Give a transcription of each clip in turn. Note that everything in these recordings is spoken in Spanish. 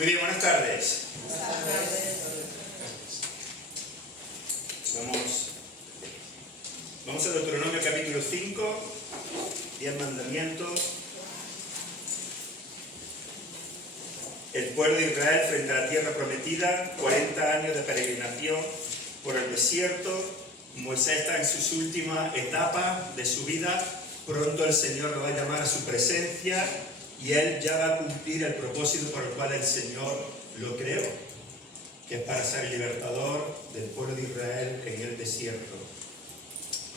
Muy bien, buenas tardes. Vamos a Deuteronomio capítulo 5, 10 mandamientos. El pueblo de Israel frente a la tierra prometida, 40 años de peregrinación por el desierto. Moisés está en sus últimas etapas de su vida. Pronto el Señor lo va a llamar a su presencia y él ya va a cumplir el propósito por el cual el Señor lo creó, que es para ser el libertador del pueblo de Israel en el desierto.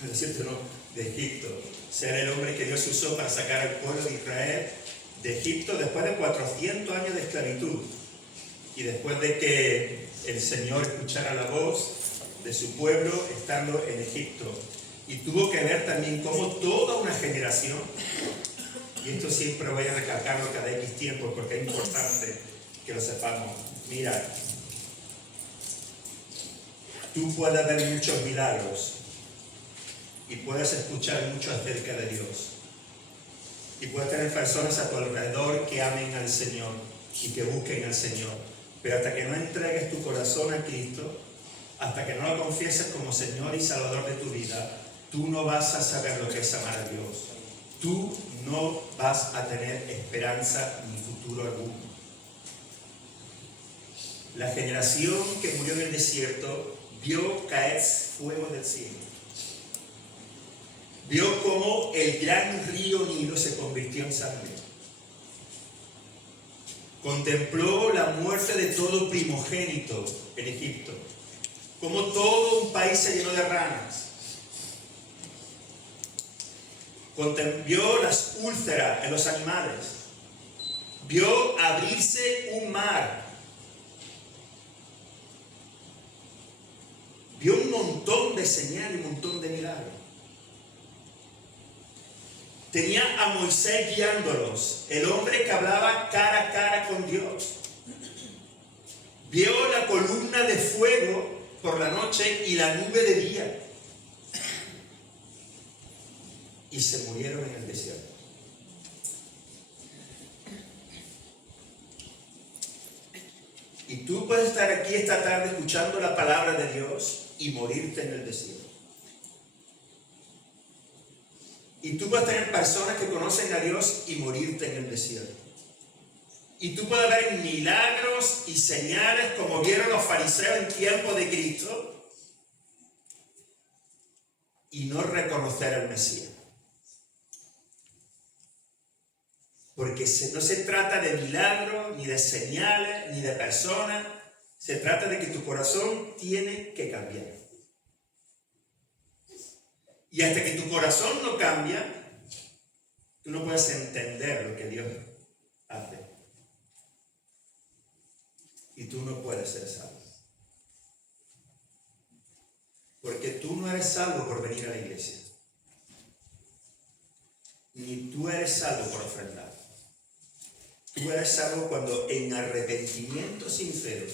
El desierto no, de Egipto. Ser el hombre que Dios usó para sacar al pueblo de Israel de Egipto después de 400 años de esclavitud. Y después de que el Señor escuchara la voz de su pueblo estando en Egipto. Y tuvo que ver también cómo toda una generación, y esto siempre voy a recalcarlo cada X tiempo porque es importante que lo sepamos. Mira, tú puedes ver muchos milagros y puedes escuchar mucho acerca de Dios. Y puedes tener personas a tu alrededor que amen al Señor y que busquen al Señor. Pero hasta que no entregues tu corazón a Cristo, hasta que no lo confieses como Señor y Salvador de tu vida, tú no vas a saber lo que es amar a Dios. Tú no vas a tener esperanza ni futuro alguno. La generación que murió en el desierto vio caer fuego del cielo. Vio cómo el gran río Nilo se convirtió en sangre. Contempló la muerte de todo primogénito en Egipto. Como todo un país se llenó de ranas. Vio las úlceras en los animales. Vio abrirse un mar. Vio un montón de señales, un montón de milagros. Tenía a Moisés guiándolos, el hombre que hablaba cara a cara con Dios. Vio la columna de fuego por la noche y la nube de día. Y se murieron en el desierto. Y tú puedes estar aquí esta tarde escuchando la palabra de Dios y morirte en el desierto. Y tú puedes tener personas que conocen a Dios y morirte en el desierto. Y tú puedes ver milagros y señales como vieron los fariseos en tiempo de Cristo y no reconocer al Mesías. Porque no se trata de milagros, ni de señales, ni de personas. Se trata de que tu corazón tiene que cambiar. Y hasta que tu corazón no cambia, tú no puedes entender lo que Dios hace. Y tú no puedes ser salvo. Porque tú no eres salvo por venir a la iglesia. Ni tú eres salvo por ofrendar. Tú eres salvo cuando en arrepentimiento sincero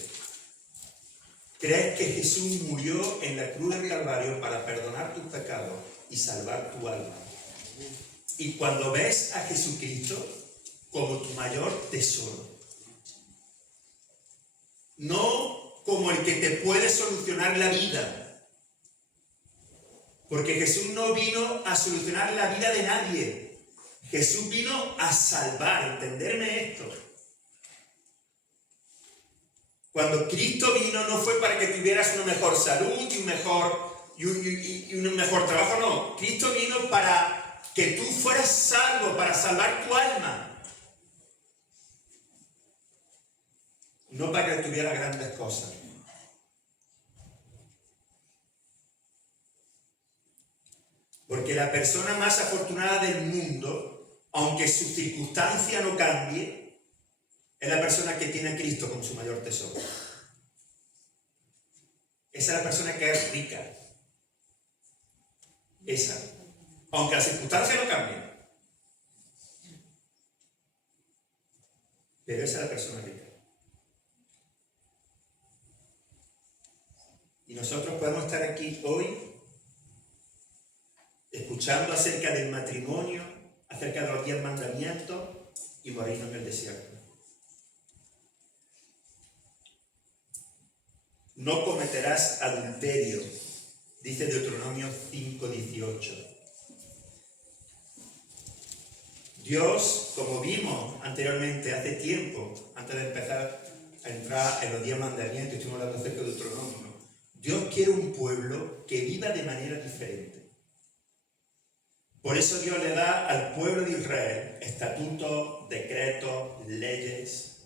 crees que Jesús murió en la cruz del Calvario para perdonar tus pecados y salvar tu alma. Y cuando ves a Jesucristo como tu mayor tesoro. No como el que te puede solucionar la vida. Porque Jesús no vino a solucionar la vida de nadie. Jesús vino a salvar, entenderme esto. Cuando Cristo vino no fue para que tuvieras una mejor salud y un mejor trabajo, no. Cristo vino para que tú fueras salvo, para salvar tu alma. No para que tuvieras grandes cosas. Porque la persona más afortunada del mundo, aunque su circunstancia no cambie, es la persona que tiene a Cristo como su mayor tesoro. Esa es la persona que es rica. Esa. Aunque la circunstancia no cambie. Pero esa es la persona rica. Y nosotros podemos estar aquí hoy escuchando acerca del matrimonio, acerca de los 10 mandamientos y morirnos en el desierto. No cometerás adulterio, dice Deuteronomio 5:18. Dios, como vimos anteriormente, hace tiempo, antes de empezar a entrar en los 10 mandamientos, estuvimos hablando acerca de Deuteronomio, Dios quiere un pueblo que viva de manera diferente. Por eso Dios le da al pueblo de Israel estatutos, decretos, leyes,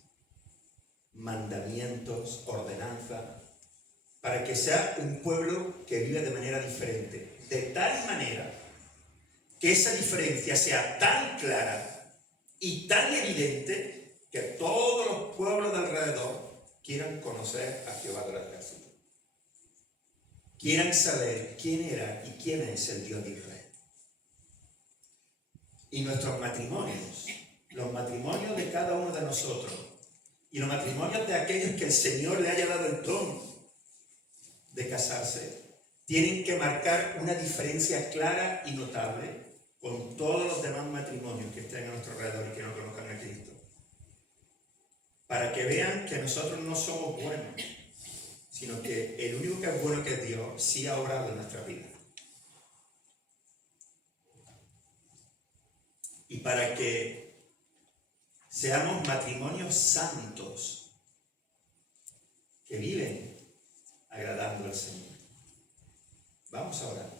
mandamientos, ordenanzas, para que sea un pueblo que vive de manera diferente. De tal manera que esa diferencia sea tan clara y tan evidente que todos los pueblos de alrededor quieran conocer a Jehová de los ejércitos. Quieran saber quién era y quién es el Dios de Israel. Y nuestros matrimonios, los matrimonios de cada uno de nosotros, y los matrimonios de aquellos que el Señor le haya dado el don de casarse, tienen que marcar una diferencia clara y notable con todos los demás matrimonios que estén a nuestro alrededor y que no conozcan a Cristo. Para que vean que nosotros no somos buenos, sino que el único que es bueno, que es Dios, sí ha obrado en nuestra vida. Y para que seamos matrimonios santos, que viven agradando al Señor. Vamos a orar.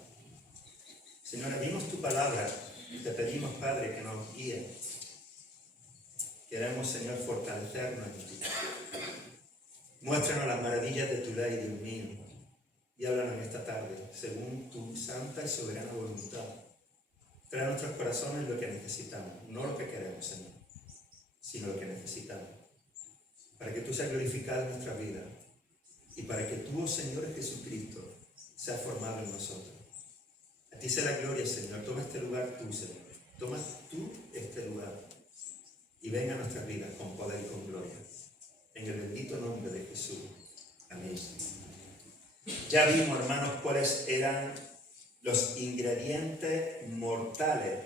Señor, abrimos tu palabra y te pedimos, Padre, que nos guíe. Queremos, Señor, fortalecernos en ti. Muéstranos las maravillas de tu ley, Dios mío, y háblanos en esta tarde, según tu santa y soberana voluntad. Trae a nuestros corazones lo que necesitamos, no lo que queremos, Señor, sino lo que necesitamos, para que tú seas glorificado en nuestra vida y para que tú, oh Señor Jesucristo, seas formado en nosotros. A ti sea la gloria, Señor. Toma este lugar tú, Señor. Toma tú este lugar y venga a nuestras vidas con poder y con gloria. En el bendito nombre de Jesús. Amén. Ya vimos, hermanos, cuáles eran los ingredientes mortales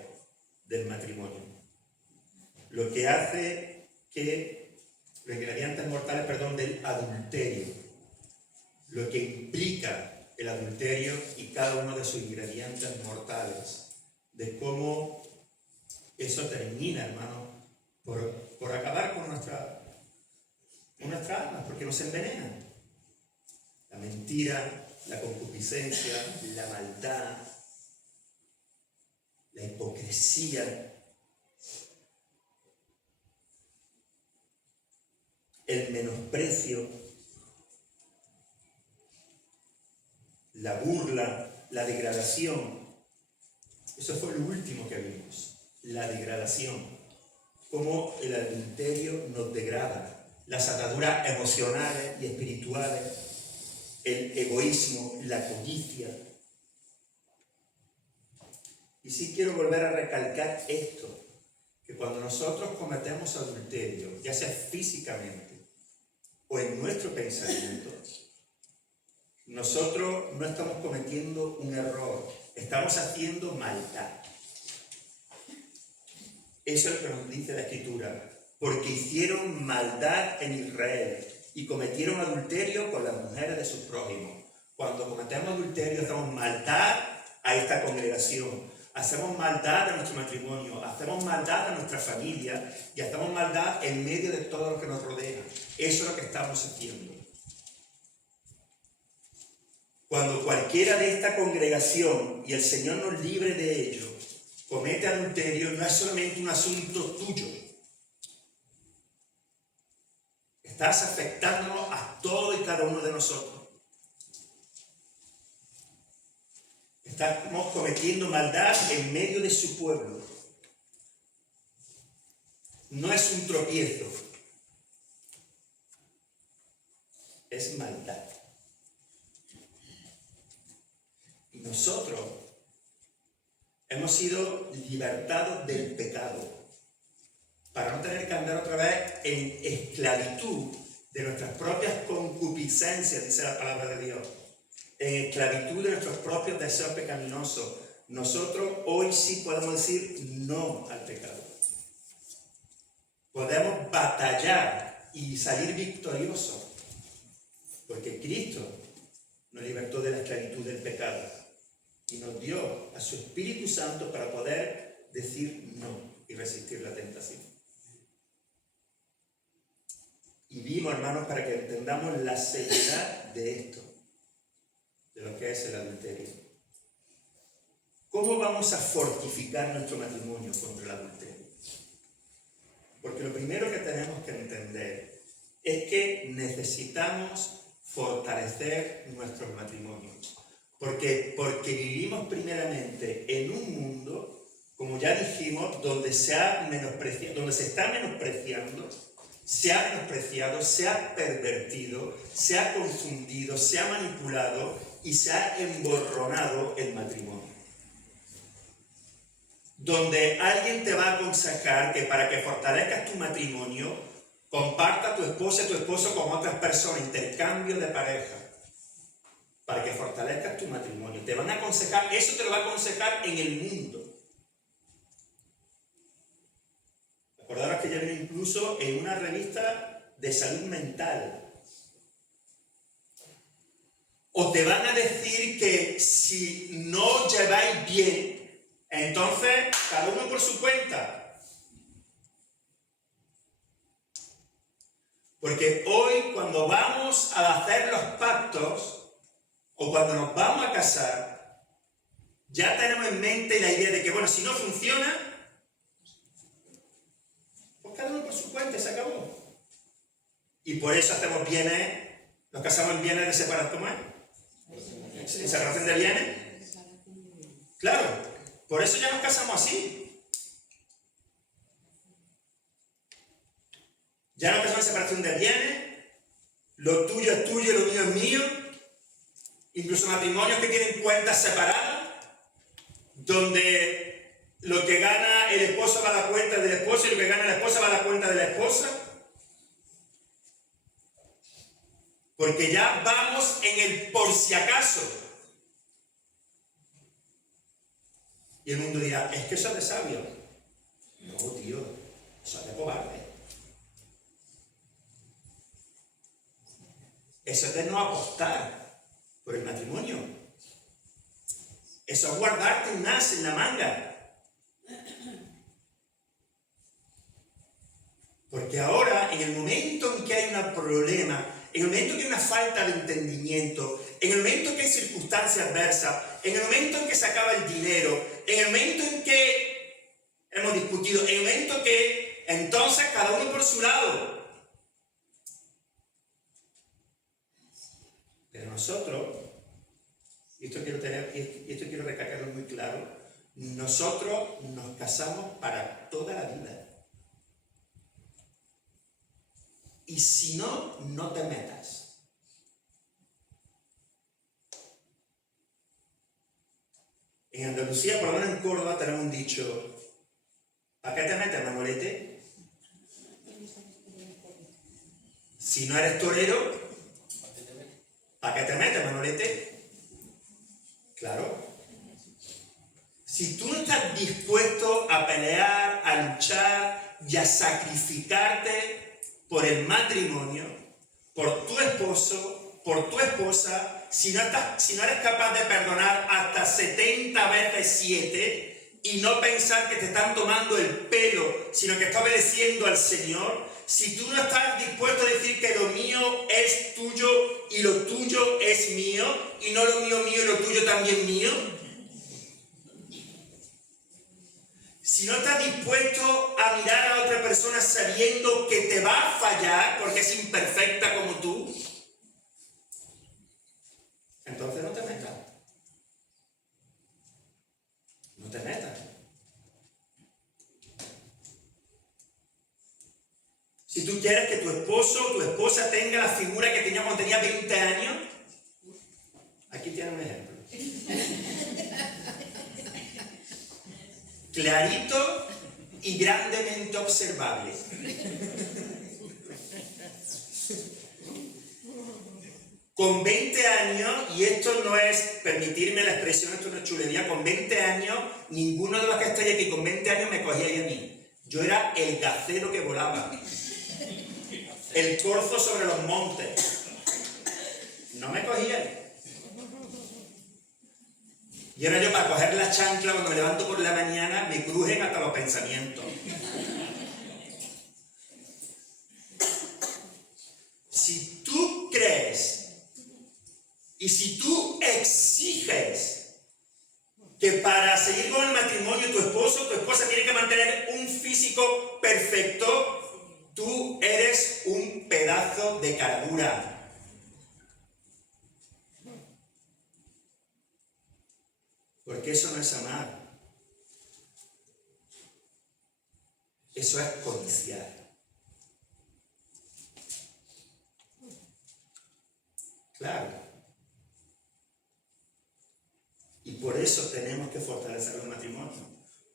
del matrimonio. Lo que hace que los ingredientes mortales, del adulterio. Lo que implica el adulterio y cada uno de sus ingredientes mortales. De cómo eso termina, hermano, por acabar con nuestra alma, porque nos envenena. La mentira, la concupiscencia, la maldad, la hipocresía, el menosprecio, la burla, la degradación. Eso fue lo último que vimos, la degradación. Cómo el adulterio nos degrada, las ataduras emocionales y espirituales, el egoísmo, la codicia. Y sí quiero volver a recalcar esto, que cuando nosotros cometemos adulterio, ya sea físicamente o en nuestro pensamiento, nosotros no estamos cometiendo un error, estamos haciendo maldad. Eso es lo que nos dice la Escritura, porque hicieron maldad en Israel y cometieron adulterio con las mujeres de sus prójimos. Cuando cometemos adulterio, hacemos maldad a esta congregación, hacemos maldad a nuestro matrimonio, hacemos maldad a nuestra familia y hacemos maldad en medio de todo lo que nos rodea. Eso es lo que estamos haciendo. Cuando cualquiera de esta congregación, y el Señor nos libre de ello, comete adulterio, no es solamente un asunto tuyo. Estás afectándonos a todos y cada uno de nosotros. Estamos cometiendo maldad en medio de su pueblo. No es un tropiezo, es maldad. Y nosotros hemos sido libertados del pecado para no tener que andar otra vez en esclavitud de nuestras propias concupiscencias, dice la palabra de Dios, en esclavitud de nuestros propios deseos pecaminosos. Nosotros hoy sí podemos decir no al pecado. Podemos batallar y salir victoriosos Porque Cristo nos libertó de la esclavitud del pecado y nos dio a su Espíritu Santo para poder decir no y resistir la tentación. Y vimos, hermanos, para que entendamos la seriedad de esto, de lo que es el adulterio. ¿Cómo vamos a fortificar nuestro matrimonio contra el adulterio? Porque lo primero que tenemos que entender es que necesitamos fortalecer nuestros matrimonios. Porque vivimos primeramente en un mundo, como ya dijimos, donde se está menospreciando, se ha menospreciado, se ha pervertido, se ha confundido, se ha manipulado y se ha emborronado el matrimonio. Donde alguien te va a aconsejar que para que fortalezcas tu matrimonio, comparta tu esposa y tu esposo con otras personas, intercambio de pareja, para que fortalezcas tu matrimonio. Te van a aconsejar, eso te lo va a aconsejar en el mundo. Acordaros que ya vino incluso en una revista de salud mental. O te van a decir que si no lleváis bien, entonces cada uno por su cuenta. Porque hoy cuando vamos a hacer los pactos o cuando nos vamos a casar, ya tenemos en mente la idea de que, bueno, si no funciona, pues cada uno por su cuenta y se acabó. Y por eso hacemos bienes, nos casamos en bienes de separación, ¿cómo es? ¿En separación de bienes? Claro, por eso ya nos casamos así. Ya nos casamos en separación de bienes, lo tuyo es tuyo, lo mío es mío. Incluso matrimonios que tienen cuentas separadas, donde lo que gana el esposo va a la cuenta del esposo y lo que gana la esposa va a la cuenta de la esposa. Porque ya vamos en el por si acaso. Y el mundo dirá, es que eso es de sabio. No, tío, eso es de cobarde. Eso es de no apostar por el matrimonio. Eso es guardarte un as en la manga. Porque ahora, en el momento en que hay un problema, en el momento en que hay una falta de entendimiento, en el momento en que hay circunstancias adversas, en el momento en que se acaba el dinero, en el momento en que hemos discutido, en el momento en que entonces cada uno por su lado. Pero nosotros, y esto quiero recalcarlo muy claro, nosotros nos casamos para toda la vida. Y si no, no te metas. En Andalucía, por lo menos en Córdoba, tenemos un dicho: ¿para qué te metes, Manolete? Si no eres torero, ¿para qué te metes, Manolete? Claro. Si tú no estás dispuesto a pelear, a luchar y a sacrificarte por el matrimonio, por tu esposo, por tu esposa, si no eres capaz de perdonar hasta 70 veces 7 y no pensar que te están tomando el pelo, sino que estás obedeciendo al Señor, si tú no estás dispuesto a decir que lo mío es tuyo y lo tuyo es mío, y no lo mío mío y lo tuyo también mío, si no estás dispuesto a mirar a otra persona sabiendo que te va a fallar porque es imperfecta como tú, entonces no te metas. No te metas. Si tú quieres que tu esposo o tu esposa tenga la figura que tenía cuando tenía 20 años, aquí tienes un ejemplo. Clarito y grandemente observable. Con 20 años, y esto no es, permitirme la expresión, esto no es chulería, con 20 años, ninguno de los que estoy aquí con 20 años me cogía a mí. Yo era el gacelo que volaba. El corzo sobre los montes. no me cogían. Y ahora yo, para coger la chancla cuando me levanto por la mañana, me crujen hasta los pensamientos. Si tú crees y si tú exiges que para seguir con el matrimonio tu esposo o tu esposa tiene que mantener un físico perfecto, tú eres un pedazo de cardura. Porque eso no es amar. Eso es codiciar. Claro. Y por eso tenemos que fortalecer los matrimonios.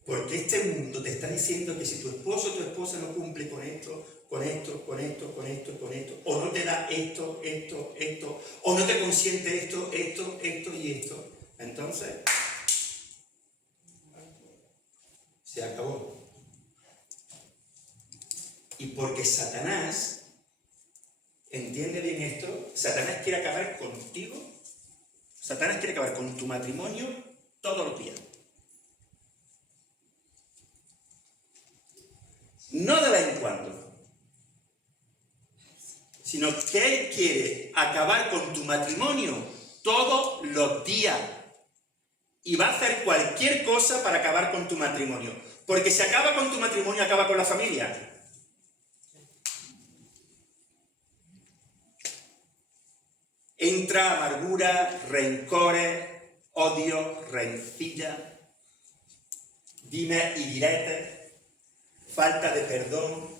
Porque este mundo te está diciendo que si tu esposo o tu esposa no cumple con esto, o no te da esto, o no te consiente esto y esto, entonces se acabó. Y porque Satanás, entiende bien esto, Satanás quiere acabar contigo, Satanás quiere acabar con tu matrimonio todos los días. No de vez en cuando, sino que él quiere acabar con tu matrimonio todos los días. Y va a hacer cualquier cosa para acabar con tu matrimonio. Porque si acaba con tu matrimonio, acaba con la familia. Entra amargura, rencores, odio, rencilla, dime y direte, falta de perdón,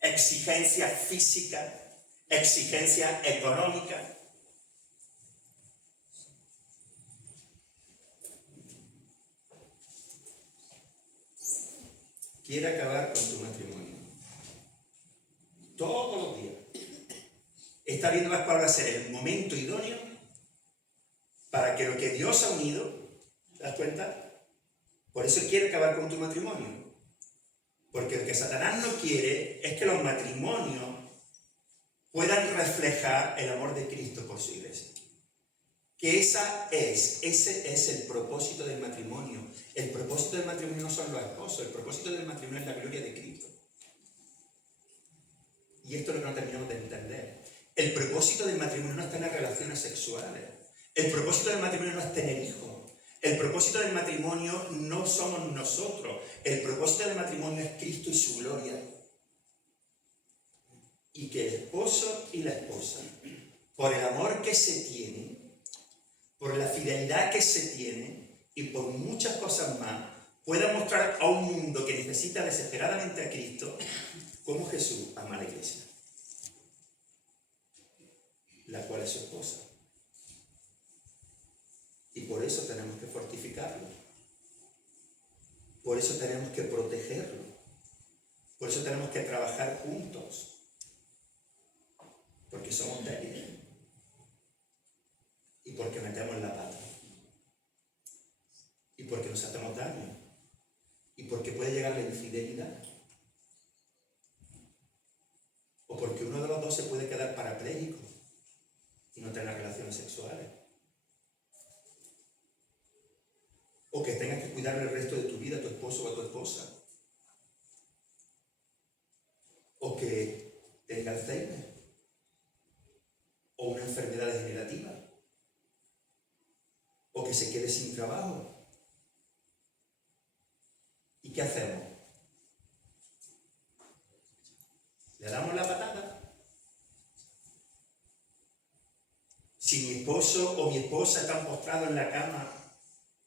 exigencia física, exigencia económica. Quiere acabar con tu matrimonio. Todos los días. Está viendo más cuál va a ser el momento idóneo para que lo que Dios ha unido, ¿te das cuenta? Por eso quiere acabar con tu matrimonio. Porque lo que Satanás no quiere es que los matrimonios puedan reflejar el amor de Cristo por su iglesia. Que ese es el propósito del matrimonio. El propósito del matrimonio no son los esposos, el propósito del matrimonio es la gloria de Cristo. Y esto es lo que no terminamos de entender. El propósito del matrimonio no es tener relaciones sexuales. El propósito del matrimonio no es tener hijos. El propósito del matrimonio no somos nosotros. El propósito del matrimonio es Cristo y su gloria. Y que el esposo y la esposa, por el amor que se tiene, por la fidelidad que se tiene y por muchas cosas más, puedan mostrar a un mundo que necesita desesperadamente a Cristo cómo Jesús ama a la iglesia, la cual es su esposa. Y por eso tenemos que fortificarlo. Por eso tenemos que protegerlo. Por eso tenemos que trabajar juntos. Porque somos débiles. Y porque metemos la pata. Y porque nos hacemos daño. Y porque puede llegar la infidelidad. O porque uno de los dos se puede quedar parapléjico y no tener relaciones sexuales. O que tengas que cuidar el resto de tu vida a tu esposo o a tu esposa. O que tenga Alzheimer. O una enfermedad degenerativa. O que se quede sin trabajo. ¿Y qué hacemos? ¿Le damos la patada? Si mi esposo o mi esposa están postrados en la cama,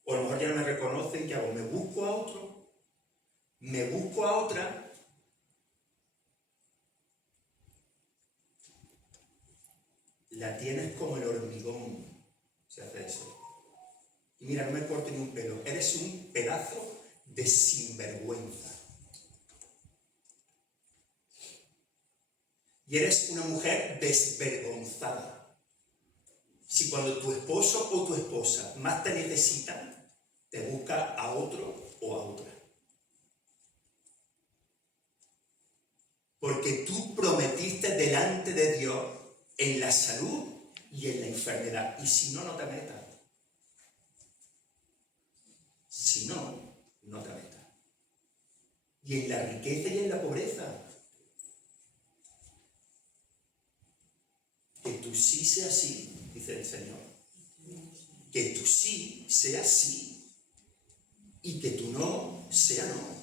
o a lo mejor ya no me reconocen, ¿qué hago? ¿Me busco a otro? ¿Me busco a otra? La tienes como el hormigón, se hace eso. Y mira, no me corte ni un pelo, eres un pedazo de sinvergüenza. Y eres una mujer desvergonzada. Si cuando tu esposo o tu esposa más te necesitan, te busca a otro o a otra. Porque tú prometiste delante de Dios en la salud y en la enfermedad. Y si no, no te metas. Si no, no te metas. Y en la riqueza y en la pobreza. Que tu sí sea sí, dice el Señor. Que tu sí sea sí. Y que tu no sea no.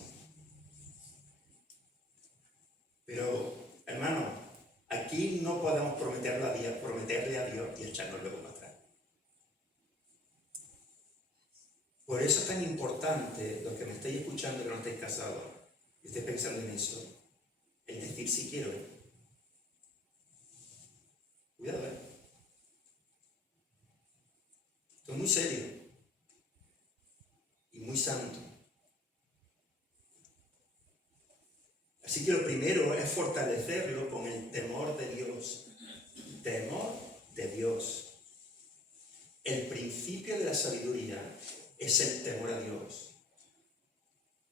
Pero, hermano, aquí no podemos prometerle a Dios y echarnos luego para atrás. Por eso es tan importante, los que me estéis escuchando que no estéis casados, y estéis pensando en eso, el decir si quiero. Cuidado, Esto es muy serio y muy santo. Así que lo primero es fortalecerlo con el temor de Dios. Temor de Dios. El principio de la sabiduría es el temor a Dios.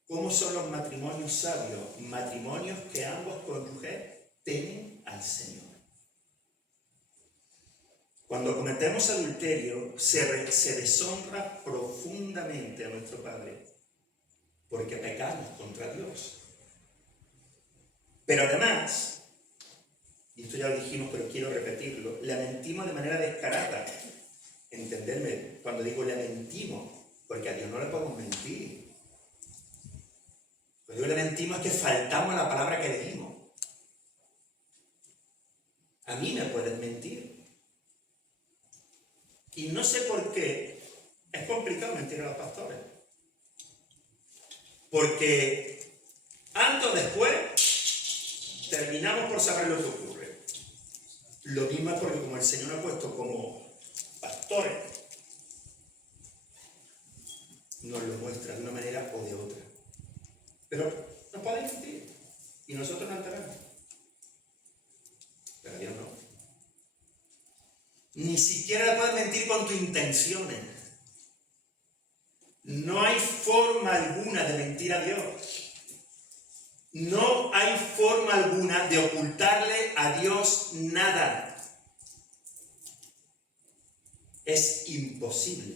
¿Cómo son los matrimonios sabios? Matrimonios que ambos cónyuges temen al Señor. Cuando cometemos adulterio, se deshonra profundamente a nuestro Padre, porque pecamos contra Dios. Pero además, y esto ya lo dijimos, pero quiero repetirlo, le mentimos de manera descarada. Entenderme, cuando digo le mentimos, porque a Dios no le podemos mentir. Cuando digo le mentimos es que faltamos a la palabra que le dimos. A mí me puedes mentir. Y no sé por qué es complicado mentir a los pastores. Porque antes o después terminamos por saber lo que ocurre. Lo mismo es porque como el Señor ha puesto como pastores, nos lo muestra de una manera o de otra. Pero nos podéis mentir y nosotros nos enteramos. Pero Dios no. Ni siquiera puedes mentir con tus intenciones. No hay forma alguna de mentir a Dios. No hay forma alguna de ocultarle a Dios nada. Es imposible.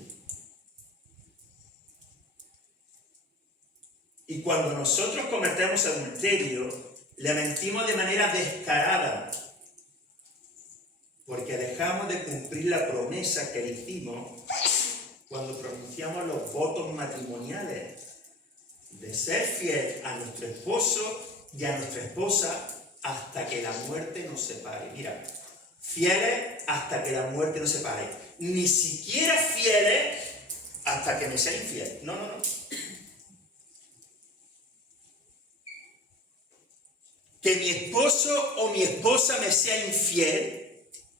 Y cuando nosotros cometemos adulterio, le mentimos de manera descarada, porque dejamos de cumplir la promesa que le hicimos cuando pronunciamos los votos matrimoniales de ser fiel a nuestro esposo y a nuestra esposa hasta que la muerte nos separe. Mira, fieles hasta que la muerte nos separe. Ni siquiera fieles hasta que me sea infiel. No. Que mi esposo o mi esposa me sea infiel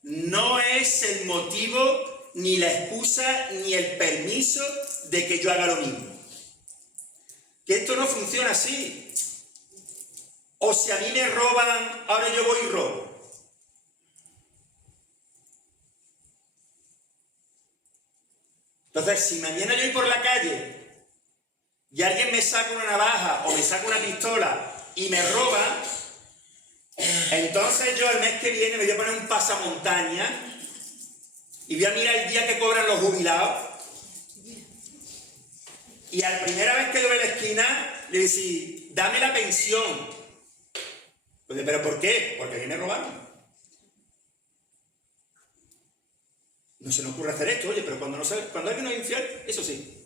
no es el motivo, ni la excusa, ni el permiso de que yo haga lo mismo. Que esto no funciona así. O si a mí me roban, ahora yo voy y robo. Entonces, si mañana yo voy por la calle y alguien me saca una navaja o me saca una pistola y me roba, entonces yo el mes que viene me voy a poner un pasamontaña y voy a mirar el día que cobran los jubilados y a la primera vez que lo ve en la esquina le decís, dame la pensión. Pues, ¿pero por qué? Porque a mí me robaron. No se nos ocurre hacer esto, oye, pero cuando alguien no es infiel, eso sí.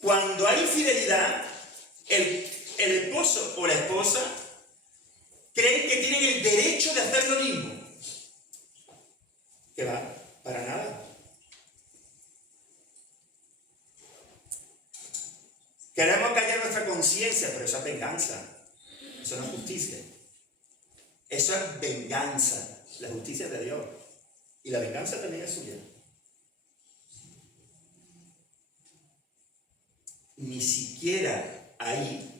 Cuando hay infidelidad, el esposo o la esposa creen que tienen el derecho de hacer lo mismo. Que va, para nada. Queremos callar nuestra conciencia, pero eso es venganza. Eso no es justicia. Eso es venganza. La justicia es de Dios. Y la venganza también es suya. Ni siquiera ahí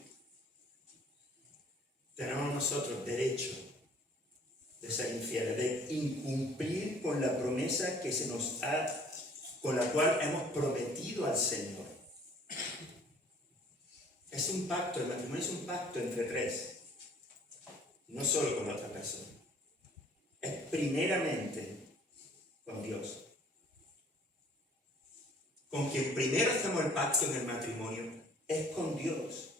tenemos nosotros derecho de ser infieles, de incumplir con la promesa que se nos ha, con la cual hemos prometido al Señor. Es un pacto, el matrimonio es un pacto entre tres. no solo con la otra persona. Es primeramente con Dios. Con quien primero hacemos el pacto en el matrimonio es con Dios.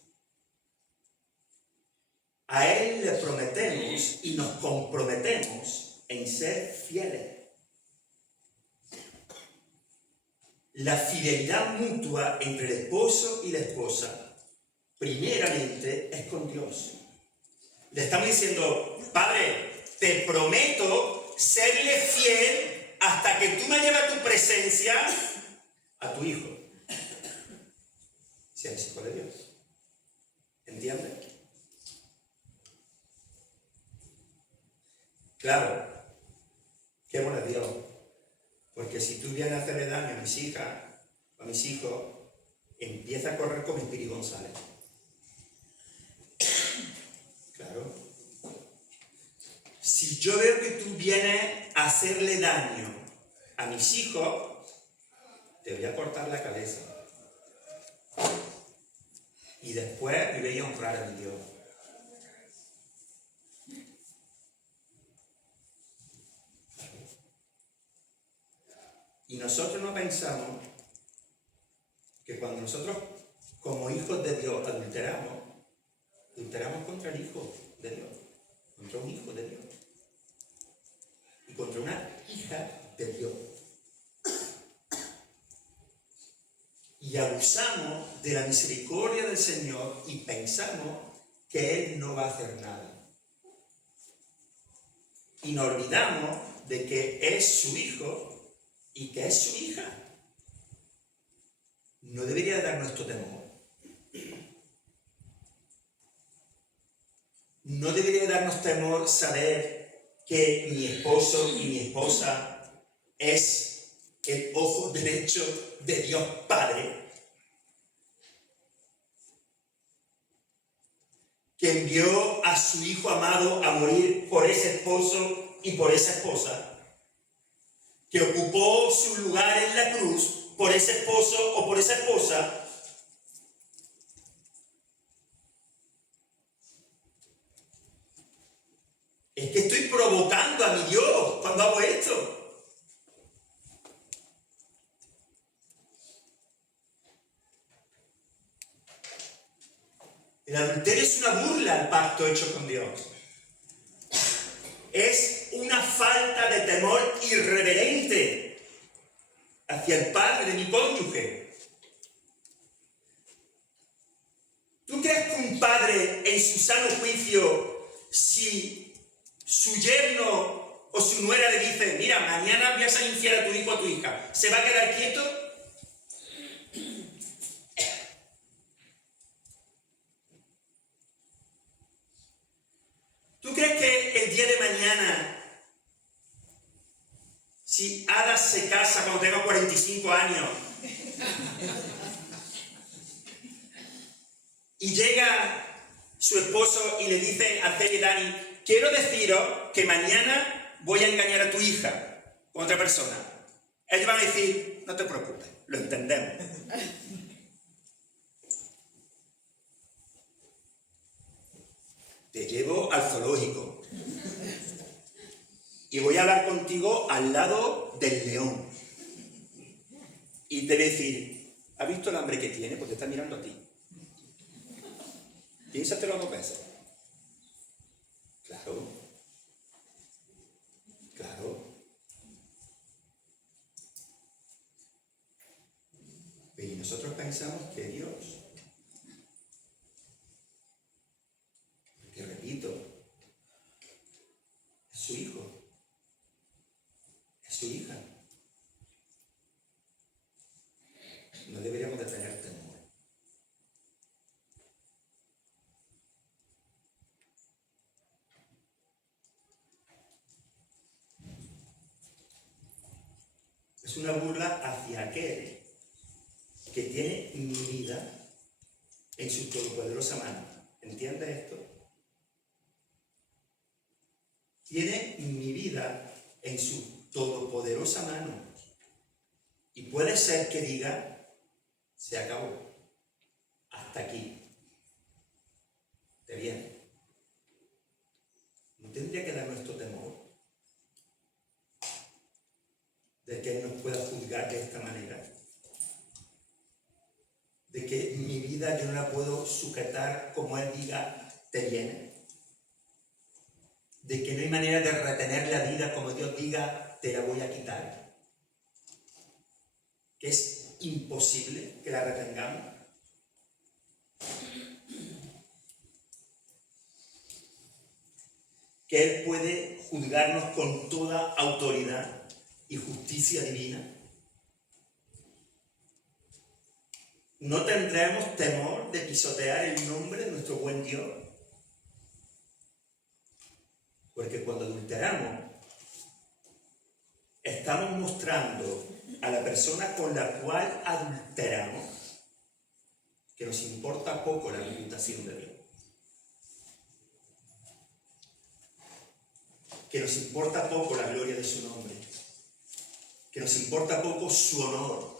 A Él le prometemos y nos comprometemos en ser fieles. La fidelidad mutua entre el esposo y la esposa, primeramente, es con Dios. Le estamos diciendo, Padre, te prometo serle fiel hasta que tú me lleves a tu presencia a tu hijo. Si eres hijo de Dios. ¿Entiendes? Claro, qué bueno es Dios. Porque si tú vienes a hacerle daño a mis hijas, a mis hijos, empieza a correr como Espíritu González. Claro. Si yo veo que tú vienes a hacerle daño a mis hijos, te voy a cortar la cabeza. Y después me voy a honrar a mi Dios. Y nosotros no pensamos que cuando nosotros, como hijos de Dios, adulteramos contra el Hijo de Dios, contra un hijo de Dios y contra una hija de Dios. Y abusamos de la misericordia del Señor y pensamos que Él no va a hacer nada. Y nos olvidamos de que es su hijo y que es su hija. No debería dar nuestro temor. No debería darnos temor saber que mi esposo y mi esposa es el ojo derecho de Dios Padre, que envió a su Hijo amado a morir por ese esposo y por esa esposa, que ocupó su lugar en la cruz por ese esposo o por esa esposa. Es que estoy provocando a mi Dios cuando hago esto. El adulterio es una burla al pacto hecho con Dios. Es una falta de temor irreverente hacia el padre de mi cónyuge. ¿Tú crees que un padre en su sano juicio, si su yerno o su nuera le dice, mira, mañana voy a ser infiel a tu hijo o a tu hija, se va a quedar quieto? ¿Tú crees que el día de mañana, si Ada se casa cuando tenga 45 años y llega su esposo y le dice a Celia y Dani, quiero deciros que mañana voy a engañar a tu hija con otra persona? Ellos van a decir, no te preocupes, lo entendemos. Te llevo al zoológico y voy a hablar contigo al lado del león. Y te voy a decir, ¿has visto el hambre que tiene? Porque te está mirando a ti. Piénsatelo 2 veces. Claro. Claro. Y nosotros pensamos que Dios, que repito, es su hijo, es su hija. No deberíamos de tener temor. Es una burla hacia aquel que tiene mi vida en su todopoderosa mano. ¿Entiendes esto? Tiene mi vida en su todopoderosa mano. Y puede ser que diga, se acabó. Hasta aquí. ¿Te viene? la puedo sujetar como Él diga, te viene. De que no hay manera de retener la vida como Dios diga, te la voy a quitar. Que es imposible que la retengamos. Que Él puede juzgarnos con toda autoridad y justicia divina. ¿No tendremos temor de pisotear el nombre de nuestro buen Dios? Porque cuando adulteramos, estamos mostrando a la persona con la cual adulteramos que nos importa poco la reputación de Dios. Que nos importa poco la gloria de su nombre. Que nos importa poco su honor.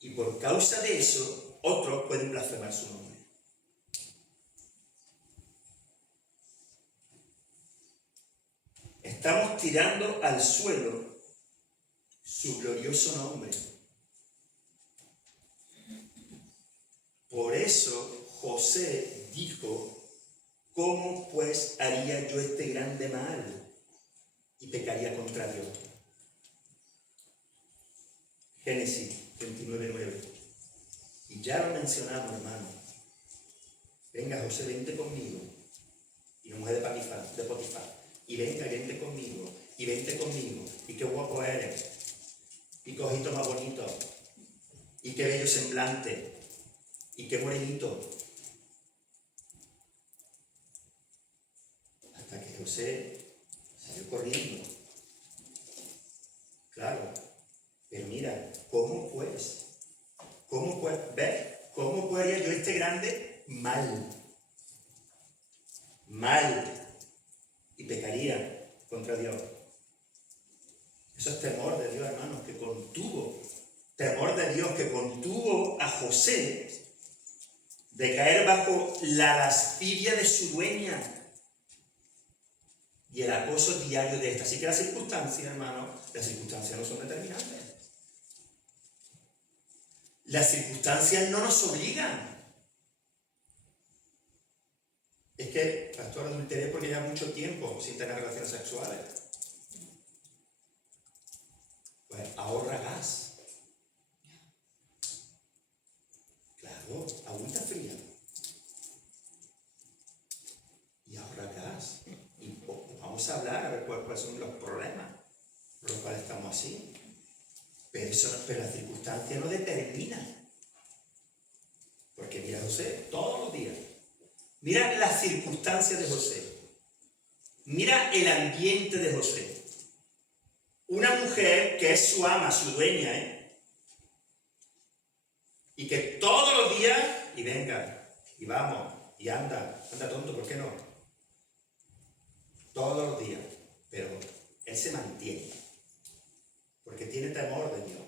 Y por causa de eso, otros pueden blasfemar su nombre. Estamos tirando al suelo su glorioso nombre. Por eso José dijo, ¿cómo pues haría yo este grande mal y pecaría contra Dios? Génesis 29:9. Y ya lo mencionamos, hermano. Venga, José, vente conmigo. Y la mujer de Potifar. Y venga, vente conmigo. Y vente conmigo. Y qué guapo eres. Y qué ojito más bonito. Y qué bello semblante. Y qué morenito. Hasta que José salió corriendo. Claro. Pero mira, ¿cómo pues? ¿Ves? ¿Cómo podría yo este grande mal? Y pecaría contra Dios. Eso es temor de Dios, hermanos, que contuvo. Temor de Dios que contuvo a José de caer bajo la lascivia de su dueña y el acoso diario de esta. Así que las circunstancias, hermanos, las circunstancias no son determinantes. Las circunstancias no nos obligan. Es que, pastor, adulteré porque lleva mucho tiempo sin tener relaciones sexuales. Pues ahorra gas. Claro, agüita fría. Y ahorra gas. Y vamos a hablar a ver cuáles son los problemas por los cuales estamos así. Pero la circunstancia no determina. Porque mira José, todos los días. Mira las circunstancias de José. Mira el ambiente de José. Una mujer que es su ama, su dueña, y que todos los días, y venga, y vamos, y anda tonto, ¿por qué no? Todos los días. Pero él se mantiene. Porque tiene temor de Dios.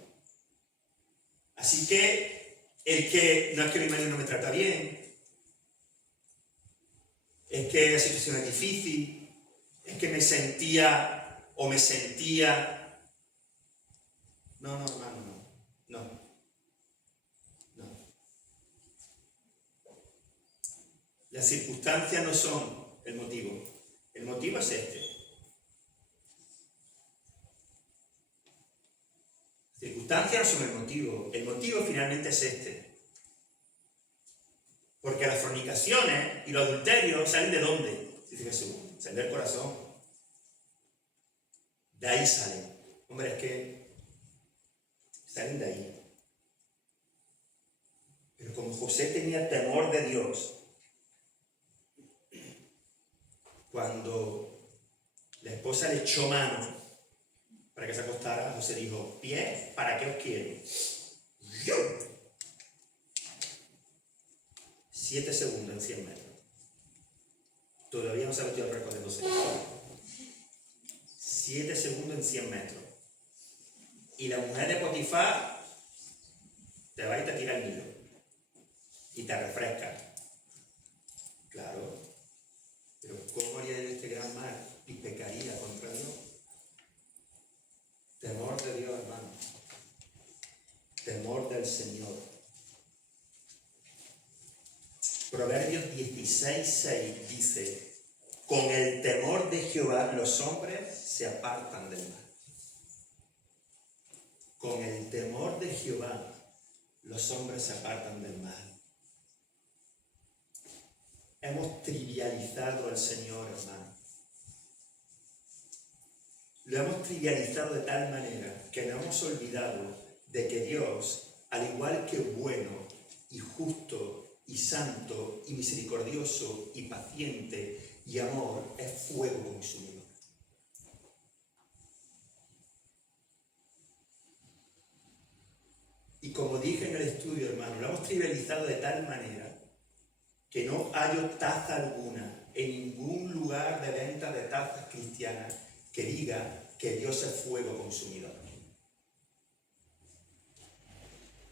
Así que el que no es que mi marido no me trata bien, es que la situación es difícil, es que me sentía. No, hermano, no. Las circunstancias no son el motivo. El motivo es este. Las circunstancias no son el motivo. El motivo finalmente es este. Porque las fornicaciones y los adulterios salen ¿de dónde? Dice Jesús, salen del corazón. De ahí salen. Hombre, es que salen de ahí. Pero como José tenía temor de Dios, cuando la esposa le echó mano para que se acostara, José dijo, pies, ¿para qué os quiero? 7 segundos en 100 metros. Todavía no se ha metido el récord de José. 7 segundos en 100 metros. Y la mujer de Potifar te va y te tira el hilo. Y te refresca. Claro. Pero ¿cómo haría yo este gran mal? Y pecaría contra Dios. Temor de Dios, hermano. Temor del Señor. Proverbios 16:6 dice: con el temor de Jehová los hombres se apartan del mal. Con el temor de Jehová los hombres se apartan del mal. Hemos trivializado al Señor, hermano. Lo hemos trivializado de tal manera que nos hemos olvidado de que Dios, al igual que bueno y justo y santo y misericordioso y paciente y amor, es fuego consumidor. Y como dije en el estudio, hermano, lo hemos trivializado de tal manera que no hallo taza alguna en ningún lugar de venta de tazas cristianas que diga que Dios es fuego consumidor.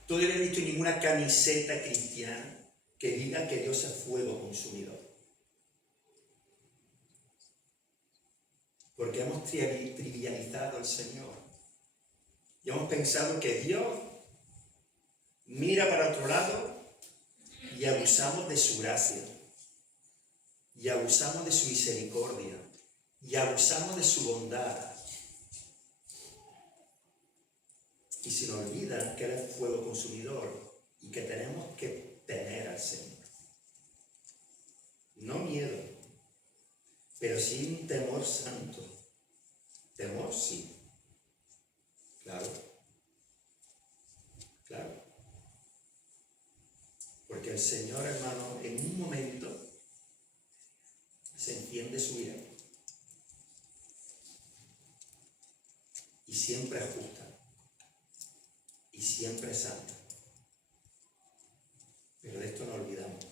Todavía no he visto ninguna camiseta cristiana que diga que Dios es fuego consumidor. Porque hemos trivializado al Señor. Y hemos pensado que Dios mira para otro lado y abusamos de su gracia. Y abusamos de su misericordia. Y abusamos de su bondad. Y se nos olvida que Él es fuego consumidor y que tenemos que temer al Señor. No miedo, pero sí un temor santo. Temor sí. Claro. Claro. Porque el Señor, hermano, en un momento se enciende su ira. Y siempre es justa. Y siempre es santa. Pero de esto no olvidamos.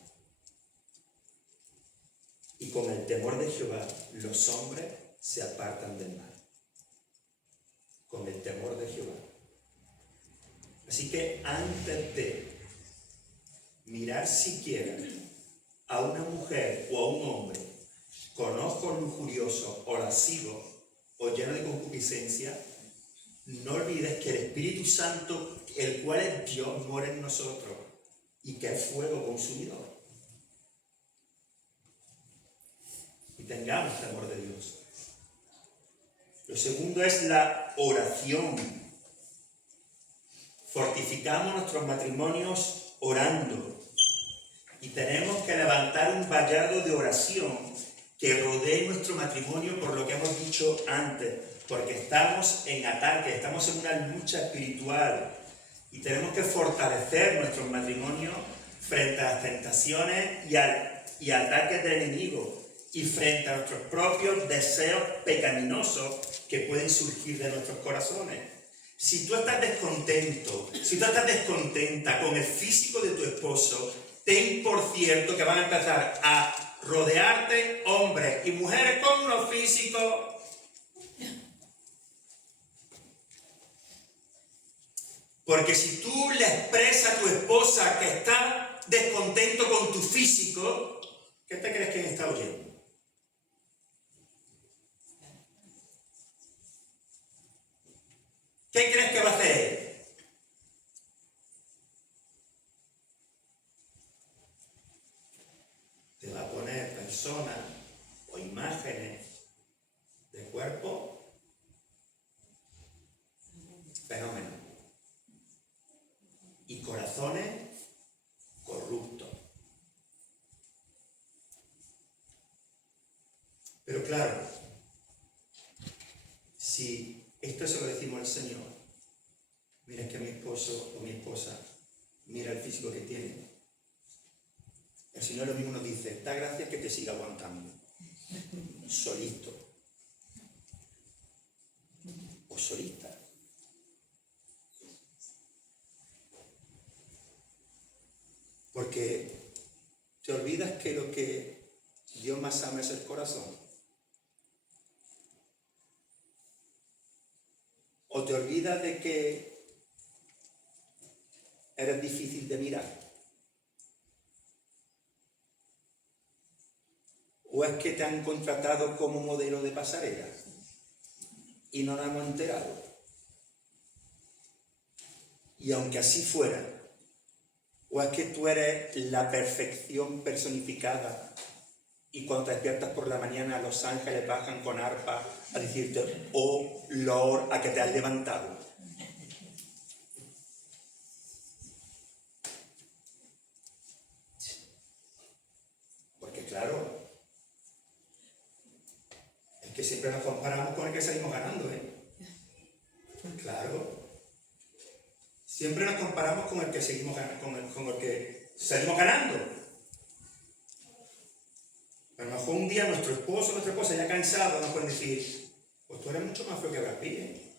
Y con el temor de Jehová, los hombres se apartan del mal. Con el temor de Jehová. Así que antes de mirar siquiera a una mujer o a un hombre con ojos lujuriosos o lascivos o lleno de concupiscencia, no olvides que el Espíritu Santo, el cual es Dios, mora en nosotros y que es fuego consumidor. Y tengamos temor de Dios. Lo segundo es la oración. Fortificamos nuestros matrimonios orando. Y tenemos que levantar un vallado de oración que rodee nuestro matrimonio, por lo que hemos dicho antes, porque estamos en ataque, estamos en una lucha espiritual y tenemos que fortalecer nuestros matrimonios frente a las tentaciones y ataques del enemigo y frente a nuestros propios deseos pecaminosos que pueden surgir de nuestros corazones. Si tú estás descontento, si tú estás descontenta con el físico de tu esposo, ten por cierto que van a empezar a rodearte hombres y mujeres con unos físicos. Porque si tú le expresas a tu esposa que está descontento con tu físico, ¿qué te crees que está oyendo? ¿Qué crees que va a hacer? Te va a poner personas o imágenes de cuerpo fenómenos y corazones corruptos. Pero claro, si esto se lo decimos al Señor, mira, es que mi esposo o mi esposa mira el físico que tiene, el Señor lo mismo nos dice: da gracias que te siga aguantando, solito o solista. Porque te olvidas que lo que Dios más ama es el corazón. O te olvidas de que eres difícil de mirar. O es que te han contratado como modelo de pasarela y no nos hemos enterado. Y aunque así fuera, ¿O es que tú eres la perfección personificada y cuando te despiertas por la mañana los ángeles bajan con arpa a decirte, oh Lord, a que te has levantado? Porque claro, es que siempre nos comparamos con el que salimos ganando, ¿eh? Claro. Siempre nos comparamos con el que seguimos con el que salimos ganando. A lo mejor un día nuestro esposo o nuestra esposa ya cansado nos pueden decir, pues tú eres mucho más feo que Brad Pitt, ¿eh?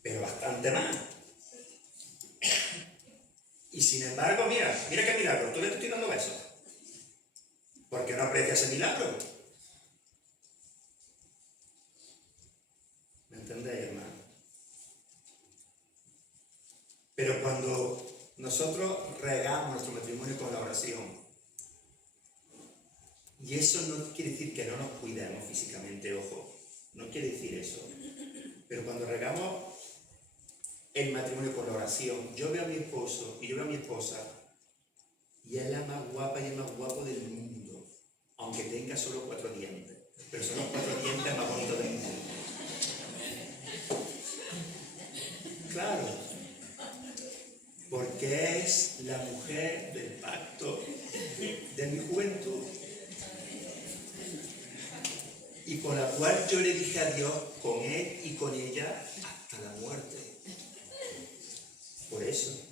Pero bastante más. Y sin embargo, mira qué milagro, tú le estoy dando besos. ¿Por qué no aprecias ese milagro? ¿Me entendéis, hermano? Pero cuando nosotros regamos nuestro matrimonio con la oración, y eso no quiere decir que no nos cuidemos físicamente, ojo, no quiere decir eso, pero cuando regamos el matrimonio con la oración, yo veo a mi esposo y yo veo a mi esposa, y es la más guapa y el más guapo del mundo, aunque tenga solo 4 dientes, pero son los 4 dientes más bonitos del mundo. Claro, porque es la mujer del pacto de mi juventud y con la cual yo le dije a Dios, con él y con ella hasta la muerte. Por eso.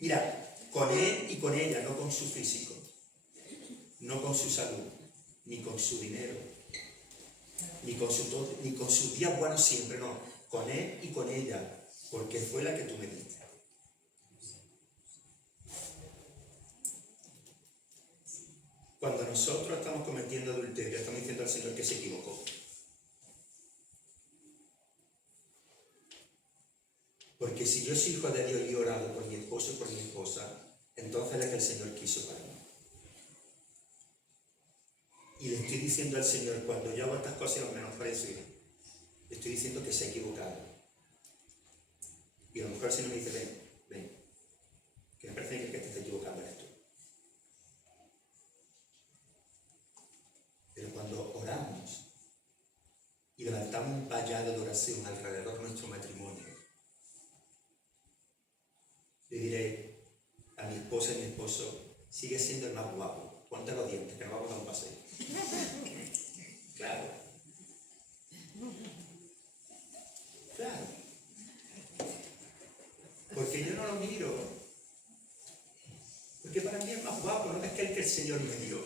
Mira, con él y con ella, no con su físico, no con su salud, ni con su dinero, ni con sus días buenos siempre, no. Con él y con ella, porque fue la que tú me diste. Cuando nosotros estamos cometiendo adulterio, estamos diciendo al Señor que se equivocó. Porque si yo soy hijo de Dios y he orado por mi esposo y por mi esposa, entonces es la que el Señor quiso para mí. Y le estoy diciendo al Señor, cuando yo hago estas cosas, lo menosprecio, le estoy diciendo que se ha equivocado. Y a lo mejor el Señor me dice, ven, que me parece que te está equivocando en esto. Pero cuando oramos y levantamos un vallado de oración alrededor de nuestro matrimonio, le diré a mi esposa y a mi esposo, sigue siendo el más guapo, ponte los dientes, que nos vamos a dar un paseo. Claro. Porque yo no lo miro. Porque para mí es más guapo, no es que el Señor me dio.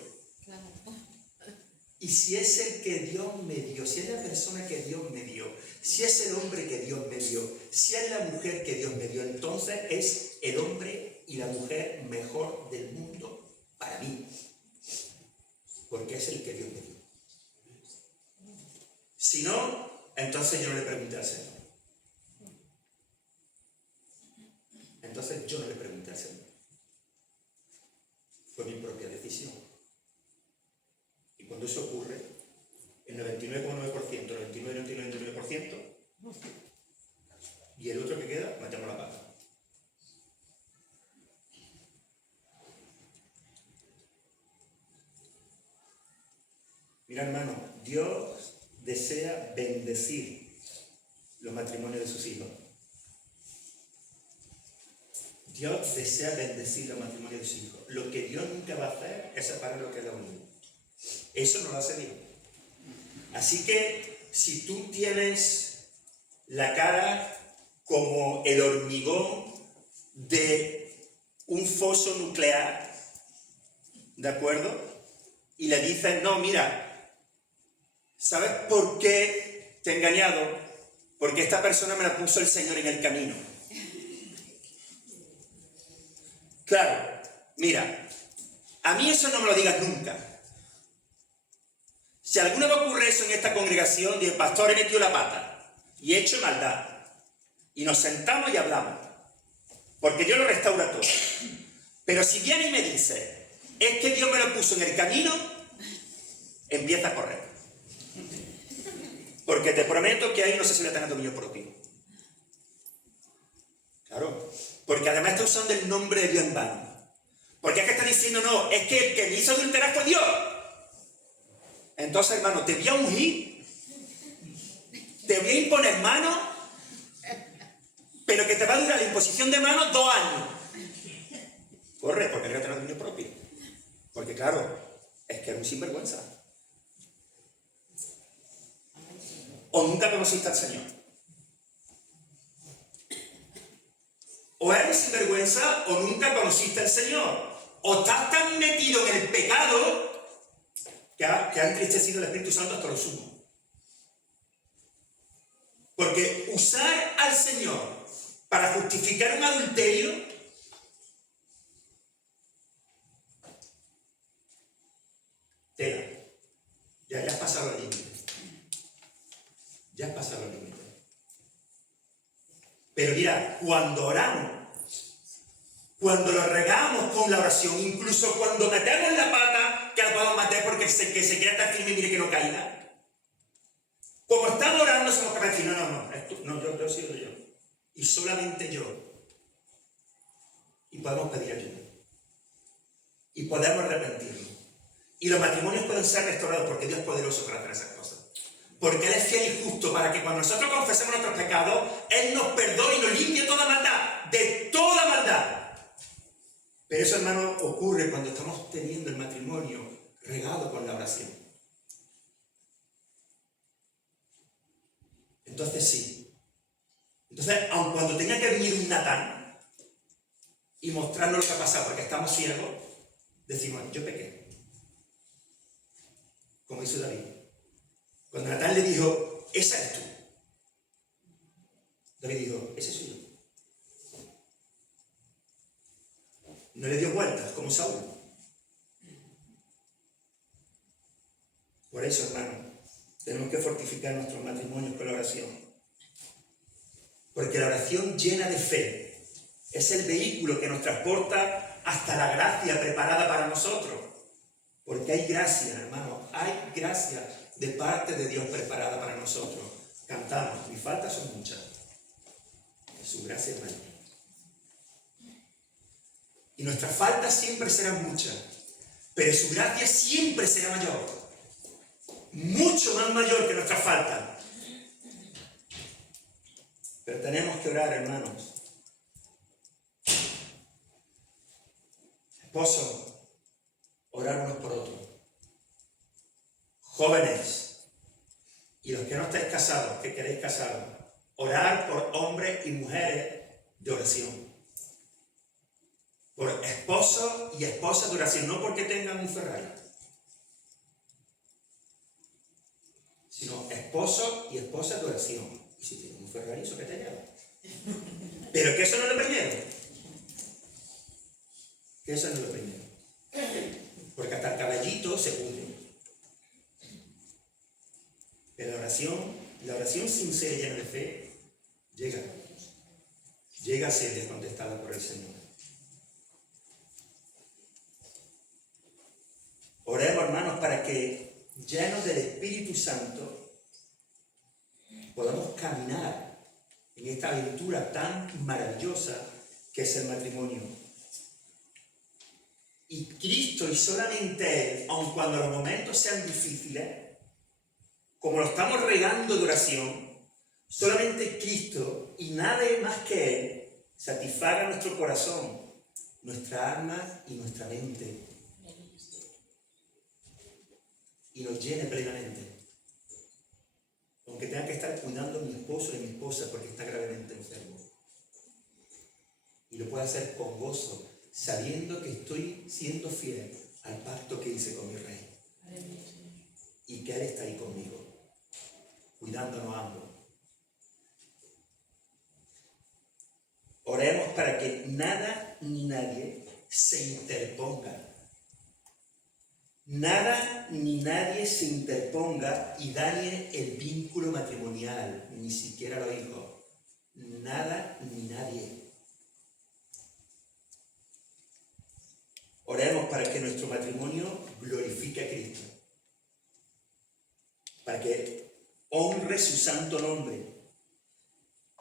Y si es el que Dios me dio, si es la persona que Dios me dio, si es el hombre que Dios me dio, si es la mujer que Dios me dio, entonces es el hombre y la mujer mejor del mundo para mí. Porque es el que Dios me dio. Si no, entonces yo no le pregunté al Señor. Fue mi propia decisión. Y cuando eso ocurre, el 99,9%, el 99,99%, y el otro que queda, metemos la pata. Mira, hermano, Dios desea bendecir los matrimonios de sus hijos. Dios desea bendecir los matrimonios de sus hijos. Lo que Dios nunca va a hacer es separar lo que Él ha unido. Eso no lo hace Dios. Así que si tú tienes la cara como el hormigón de un foso nuclear, ¿de acuerdo? Y le dices, no, mira, ¿sabes por qué te he engañado? Porque esta persona me la puso el Señor en el camino. Claro, mira, a mí eso no me lo digas nunca. Si alguna vez ocurre eso en esta congregación, el pastor he metido la pata y he hecho maldad, y nos sentamos y hablamos, porque Dios lo restaura todo. Pero si viene y me dice, es que Dios me lo puso en el camino, empieza a correr. Porque te prometo que ahí no se suele tener dominio propio. Claro, porque además está usando el nombre de Dios en vano. Porque es que está diciendo, no, es que el que me hizo adulterar fue Dios. Entonces, hermano, te voy a ungir, te voy a imponer manos, pero que te va a durar la imposición de manos 2 años. Corre, porque no voy a tener dominio propio. Porque claro, es que es un sinvergüenza. O nunca conociste al Señor. O eres sinvergüenza o nunca conociste al Señor. O estás tan metido en el pecado que ha entristecido el Espíritu Santo hasta lo sumo. Porque usar al Señor para justificar un adulterio tela. Ya has pasado el límite. Ya has pasado el límite. Pero mira, cuando oramos, cuando lo regamos con la oración, incluso cuando metemos la pata, que la podemos matar porque que se quiera estar firme y mire que no caiga. Como estamos orando, somos capaces de decir, no, yo he sido yo. Y solamente yo. Y podemos pedir ayuda. Y podemos arrepentirnos. Y los matrimonios pueden ser restaurados porque Dios es poderoso para hacer esas cosas. Porque Él es fiel y justo para que cuando nosotros confesemos nuestros pecados, Él nos perdone y nos limpie toda maldad, de toda maldad. Pero eso, hermano, ocurre cuando estamos teniendo el matrimonio regado con la oración. Entonces sí. Entonces, aun cuando tenga que venir un Natán y mostrarnos lo que ha pasado porque estamos ciegos, decimos, yo pequé. Como hizo David. Cuando Natán le dijo, esa eres tú. David dijo, ese soy yo. No le dio vueltas como Saúl. Por eso, hermano, tenemos que fortificar nuestros matrimonios con la oración. Porque la oración llena de fe es el vehículo que nos transporta hasta la gracia preparada para nosotros. Porque hay gracia, hermano, hay gracia de parte de Dios preparada para nosotros. Cantamos, mis faltas son muchas. Su gracia es mayor. Y nuestras faltas siempre serán muchas, pero su gracia siempre será mayor. Mucho más mayor que nuestras faltas. Pero tenemos que orar, hermanos. Esposos, orar unos por otros. Jóvenes, y los que no estáis casados, que queréis casaros, orar por hombres y mujeres de oración. Por esposos y esposas de oración, no porque tengan un Ferrari, sino esposos y esposas de oración. Y si tienen un Ferrari, eso que te lleva. Pero que eso no es lo primero. Que eso no es lo primero. Porque hasta el caballito se pudre. Pero la oración sincera y llena de fe, llega a ser contestada por el Señor. Oremos, hermanos, para que, llenos del Espíritu Santo, podamos caminar en esta aventura tan maravillosa que es el matrimonio. Y Cristo y solamente Él, aun cuando los momentos sean difíciles, como lo estamos regando de oración, solamente Cristo y nadie más que Él satisfaga nuestro corazón, nuestra alma y nuestra mente. Y nos llene plenamente. Aunque tenga que estar cuidando a mi esposo y a mi esposa porque está gravemente enfermo. Y lo puedo hacer con gozo, sabiendo que estoy siendo fiel al pacto que hice con mi Rey. Y que Él está ahí conmigo, cuidándonos ambos. Oremos para que nada ni nadie se interponga. Nada ni nadie se interponga y dañe el vínculo matrimonial, ni siquiera los hijos. Nada ni nadie. Oremos para que nuestro matrimonio glorifique a Cristo, para que honre su santo nombre,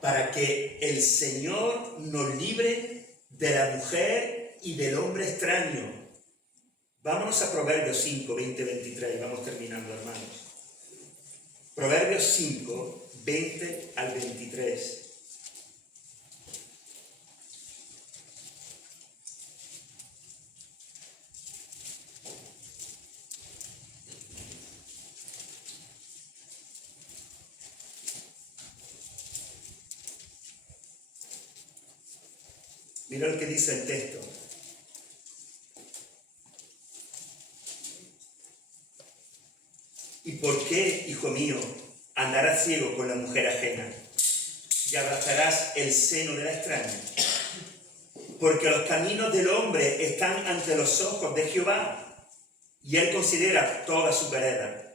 para que el Señor nos libre de la mujer y del hombre extraño. Vámonos a Proverbios 5, 20, 23, vamos terminando, hermanos. Proverbios 5, 20 al 23. Mira lo que dice el texto. ¿Y por qué, hijo mío, andarás ciego con la mujer ajena y abrazarás el seno de la extraña? Porque los caminos del hombre están ante los ojos de Jehová, y él considera todas sus veredas.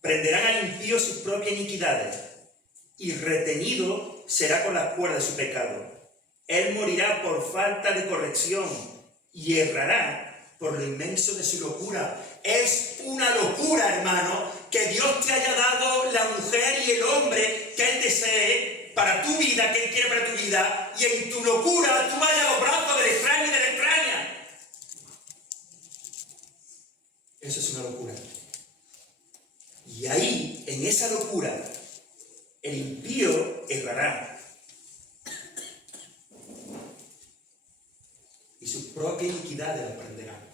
Prenderán al impío sus propias iniquidades, y retenido será con las cuerdas de su pecado. Él morirá por falta de corrección, y errará por lo inmenso de su locura. Es una locura, hermano, que Dios te haya dado la mujer y el hombre que Él desee para tu vida, que Él quiere para tu vida, y en tu locura tú vayas a los brazos del extraño y de la extraña. Eso es una locura. Y ahí, en esa locura, el impío errará. Y sus propias iniquidades lo prenderán.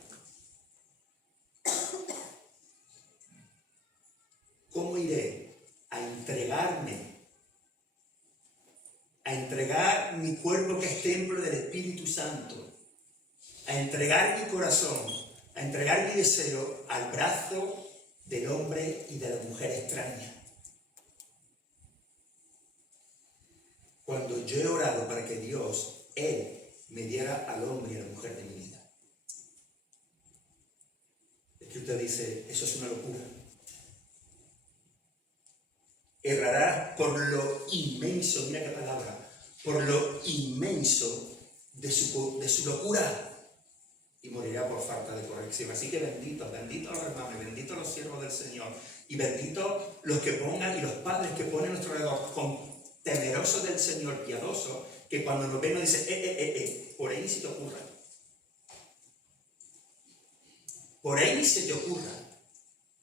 ¿Cómo iré a entregar mi cuerpo que es templo del Espíritu Santo, a entregar mi corazón, a entregar mi deseo al brazo del hombre y de la mujer extraña? Cuando yo he orado para que Dios, Él, me diera al hombre y a la mujer de mi vida. Es que usted dice, eso es una locura. Errará por lo inmenso, mira qué palabra, por lo inmenso de su locura, y morirá por falta de corrección. Así que benditos los hermanos, benditos los siervos del Señor, y benditos los que pongan, y los padres que ponen a nuestro alrededor, con temerosos del Señor, piadosos, que cuando nos ven nos dicen, por ahí ni se te ocurra. Por ahí ni se te ocurra.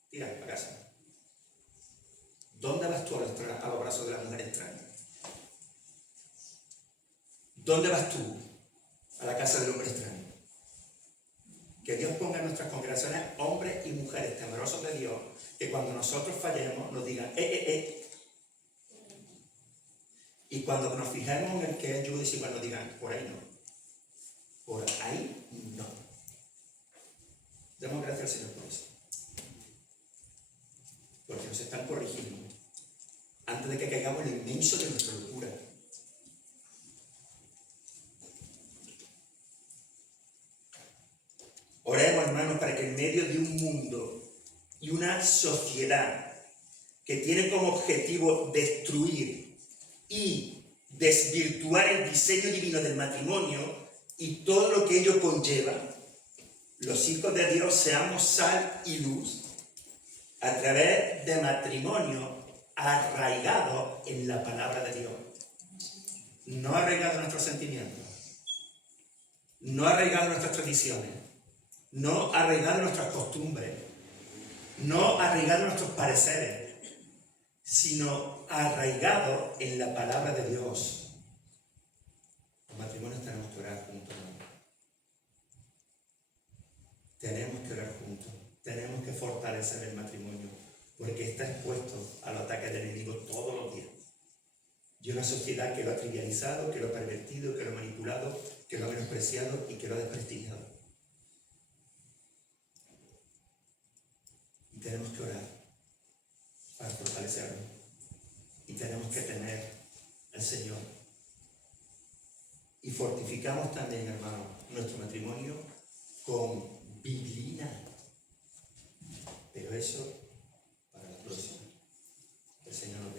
Tira para casa. ¿Dónde vas tú a los brazos de la mujer extraña? ¿Dónde vas tú a la casa del hombre extraño? Que Dios ponga en nuestras congregaciones hombres y mujeres temerosos de Dios, que cuando nosotros fallemos nos digan, Y cuando nos fijemos en el que es Judas, igual nos digan, por ahí no. Por ahí no. Demos gracias al Señor por eso. Porque nos están corrigiendo antes de que caigamos en el inmenso de nuestra locura. Oremos, hermanos, para que en medio de un mundo y una sociedad que tiene como objetivo destruir y desvirtuar el diseño divino del matrimonio y todo lo que ello conlleva, los hijos de Dios seamos sal y luz a través de matrimonio arraigado en la palabra de Dios. No arraigado en nuestros sentimientos, no arraigado en nuestras tradiciones, no arraigado en nuestras costumbres, no arraigado en nuestros pareceres, sino arraigado en la palabra de Dios. Los matrimonios tenemos que orar juntos, ¿no? Tenemos que orar juntos, tenemos que fortalecer el matrimonio, porque está expuesto a los ataques del enemigo todos los días. Y una sociedad que lo ha trivializado, que lo ha pervertido, que lo ha manipulado, que lo ha menospreciado y que lo ha desprestigiado. Y tenemos que orar para fortalecerlo. Y tenemos que temer al Señor. Y fortificamos también, hermanos, nuestro matrimonio con Biblina. Pero eso para la próxima. El Señor nos bendiga.